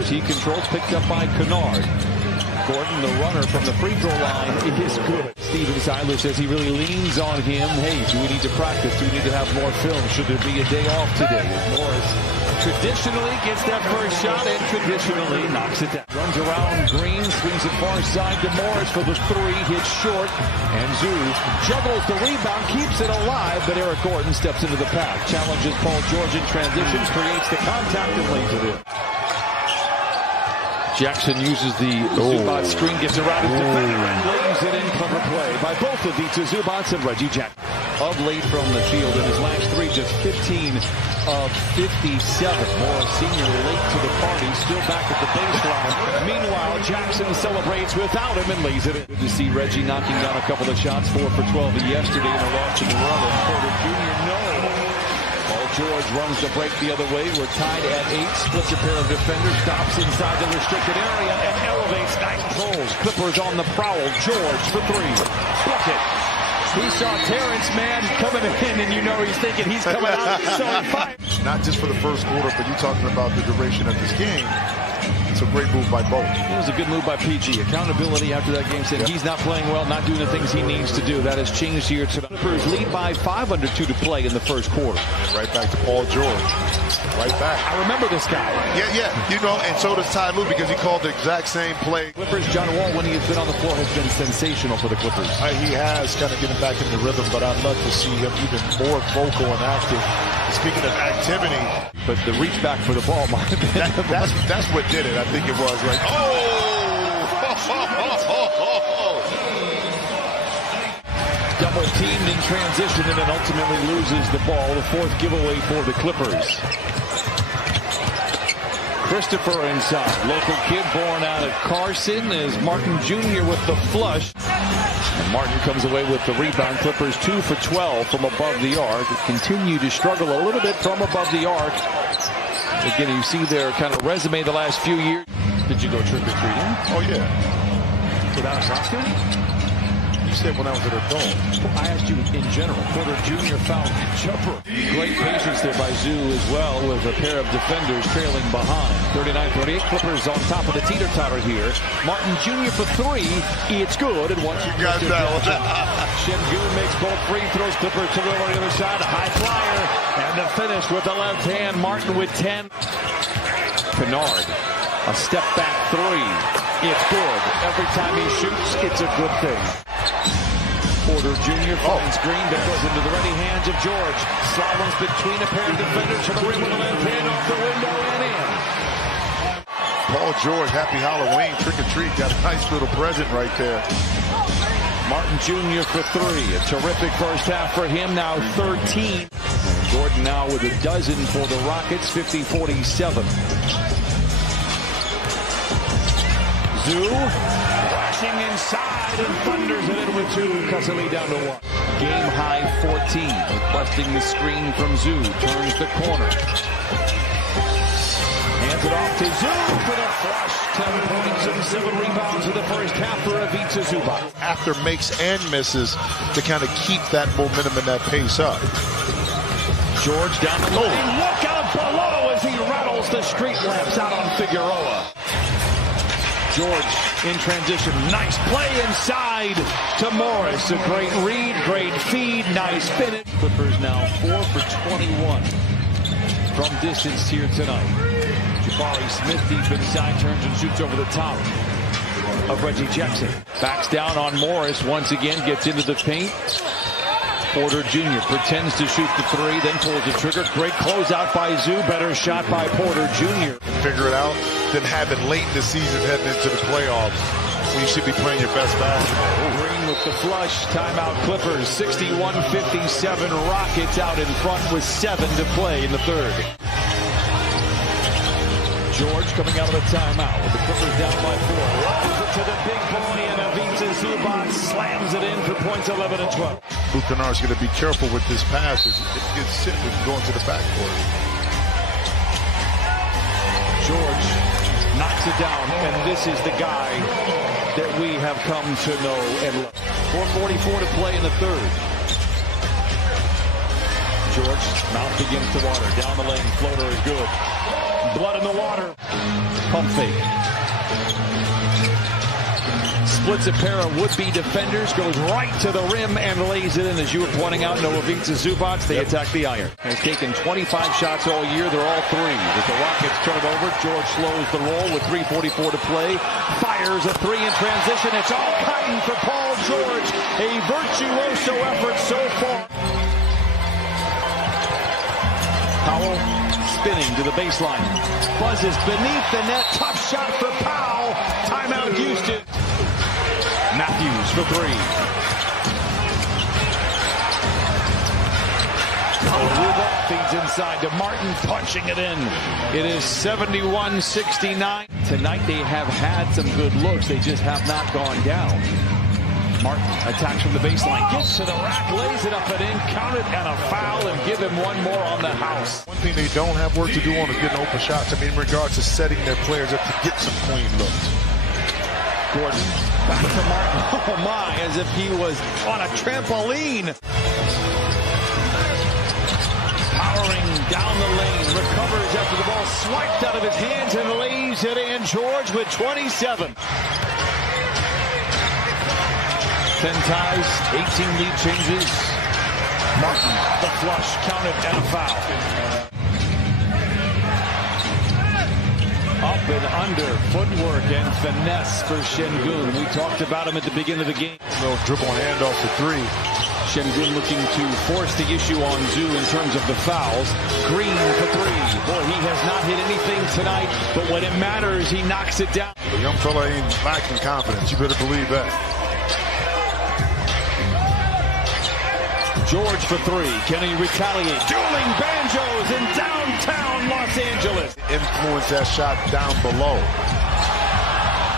Clippers. He controls, picked up by Kennard. Gordon, the runner from the free throw line, is good. Steven Siler says he really leans on him. Hey, do we need to practice? Do we need to have more film? Should there be a day off today? Morris traditionally gets that first shot and traditionally knocks it down. Runs around Green, swings it far side to Morris for the three, hits short, and Zoo juggles the rebound, keeps it alive, but Eric Gordon steps into the pack, challenges Paul George in transition, creates the contact and lays it in. Jackson uses the Zubac screen, gets around his defender and lays it in. Clever play by both of Ivica Zubac and Reggie Jackson. Of late from the field in his last three, just 15 of 57. Morris Sr. late to the party, still back at the baseline. Meanwhile, Jackson celebrates without him and lays it in. Good to see Reggie knocking down a couple of shots, 4 for 12 yesterday in a loss to New Orleans. Porter Jr. no. Paul George runs the break the other way. We're tied at 8. Splits a pair of defenders. Stops inside the restricted area and elevates. Nice pulls. Clippers on the prowl. George for 3. Bucket. He saw Terrence Mann coming in, and you know he's thinking he's coming out so fine. Not just for the first quarter, but you're talking about the duration of this game. It's a great move by both. It was a good move by PG. Accountability after that game said he's not playing well, not doing the things he needs to do. That has changed here tonight. Clippers lead by 5 under 2 to play in the first quarter. Right back to Paul George. Right back. I remember this guy. Yeah. You know, and so does Ty Lue because he called the exact same play. Clippers, John Wall, when he has been on the floor, has been sensational for the Clippers. He has kind of getting back in the rhythm, but I'd love to see him even more vocal and active. Speaking of activity. But the reach back for the ball might have been. That's what did it. I think it was like, double teamed in transition and then ultimately loses the ball. The 4th giveaway for the Clippers. Christopher inside. Local kid born out of Carson is Martin Jr. with the flush. And Martin comes away with the rebound. Clippers 2 for 12 from above the arc. Continue to struggle a little bit from above the arc. Again, you see their kind of resume the last few years. Did you go trick-or-treating? oh yeah. Without a costume? You said when I was at a dome. I asked you in general. Porter Jr. fouled jumper. Great patience there by Zoo as well with a pair of defenders trailing behind. 39-38. Clippers on top of the teeter-totter here. Martin Jr. for 3. It's good. And once you got that one. Şengün makes both free throws. Clippers to the other side. A high flyer. And the finish with the left hand. Martin with 10. Kennard. A step back 3. It's good. Every time he shoots, it's a good thing. Porter Jr. finds Green, that goes into the ready hands of George. Slaloms between a pair of defenders to the rim with the left hand off the window and in. Paul George, happy Halloween, trick or treat, got a nice little present right there. Martin Jr. for 3. A terrific first half for him, now 13. And Gordon now with a dozen for the Rockets, 50-47. Zoo flashing inside and thunders it in with 2. Cassily down to 1. Game high 14. Requesting the screen from Zoo. Turns the corner. Hands it off to Zoo for the flush. 10 points and 7 rebounds in the first half for Ivica Zubac. After makes and misses to kind of keep that momentum and that pace up. George down the lane. Look out below as he rattles the street lamps out on Figueroa. George in transition. Nice play inside to Morris. A great read, great feed, nice finish. Clippers now 4 for 21 from distance here tonight. Jabari Smith deep inside, turns and shoots over the top of Reggie Jackson. Backs down on Morris once again, gets into the paint. Porter Jr. pretends to shoot the 3, then pulls the trigger. Great closeout by Zoo. Better shot by Porter Jr. Figure it out, then have it late in the season heading into the playoffs. You should be playing your best basketball. Green with the flush. Timeout Clippers. 61-57. Rockets out in front with 7 to play in the 3rd. George coming out of the timeout with the Clippers down by 4. Lobs it to the big boy, and Ivica Zubac slams it in for points 11 and 12. Luke Kennard's going to be careful with this pass as it gets sit and go into the backcourt. George knocks it down, and this is the guy that we have come to know and love. 4:44 to play in the 3rd. George, mouth begins to water. Down the lane, floater is good. Blood in the water. Pump fake. Splits a pair of would-be defenders, goes right to the rim and lays it in. As you were pointing out, no Ivica Zubac, they attack the iron. Has taken 25 shots all year. They're all three. As the Rockets turn it over, George slows the roll with 3:44 to play. Fires a three in transition. It's all cotton for Paul George. A virtuoso effort so far. Powell spinning to the baseline. Buzzes beneath the net. Tough shot for Powell. Timeout Houston. Matthews for three. Feeds inside to Martin, punching it in. It is 71-69. Tonight they have had some good looks. They just have not gone down. Martin attacks from the baseline, gets to the rack, lays it up and in, count it, and a foul, and give him one more on the house. One thing they don't have work to do on is getting open shots. I mean, in regards to setting their players up to get some clean looks. Gordon back to Martin. Oh my, as if he was on a trampoline. Powering down the lane, recovers after the ball swiped out of his hands and lays it in. George with 27. 10 ties, 18 lead changes. Martin, the flush, counted, and a foul. Up and under, footwork and finesse for Şengün. We talked about him at the beginning of the game. A little dribble handoff for three. Şengün looking to force the issue on Zoo in terms of the fouls. Green for three. Boy, he has not hit anything tonight, but when it matters, he knocks it down. The young fella ain't lacking confidence. You better believe that. George for three. Can he retaliate? Dueling banjos in downtown Los Angeles. Influence that shot down below.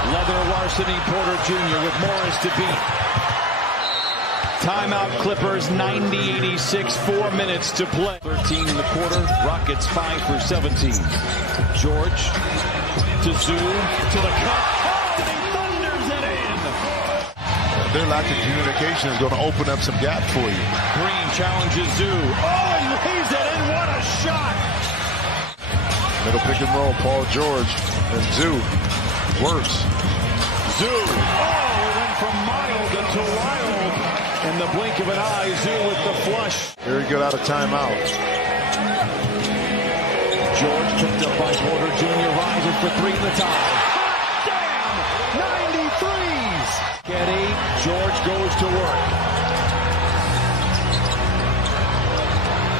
Leather Larceny Porter Jr. with Morris to beat. Timeout Clippers, 90-86, 4 minutes to play. 13 in the quarter, Rockets 5 for 17. George to Zoo, to the cup. Oh, and he thunders it in. Their lack of communication is going to open up some gap for you. Green challenges Zoo. Oh, he lays it in, what a shot. Middle pick and roll, Paul George and Zoo works. Zoo, oh, it went from mild to wild. In the blink of an eye, Zoo with the flush. Very good out of timeout. George picked up by Porter Jr. Rises for three in the tie.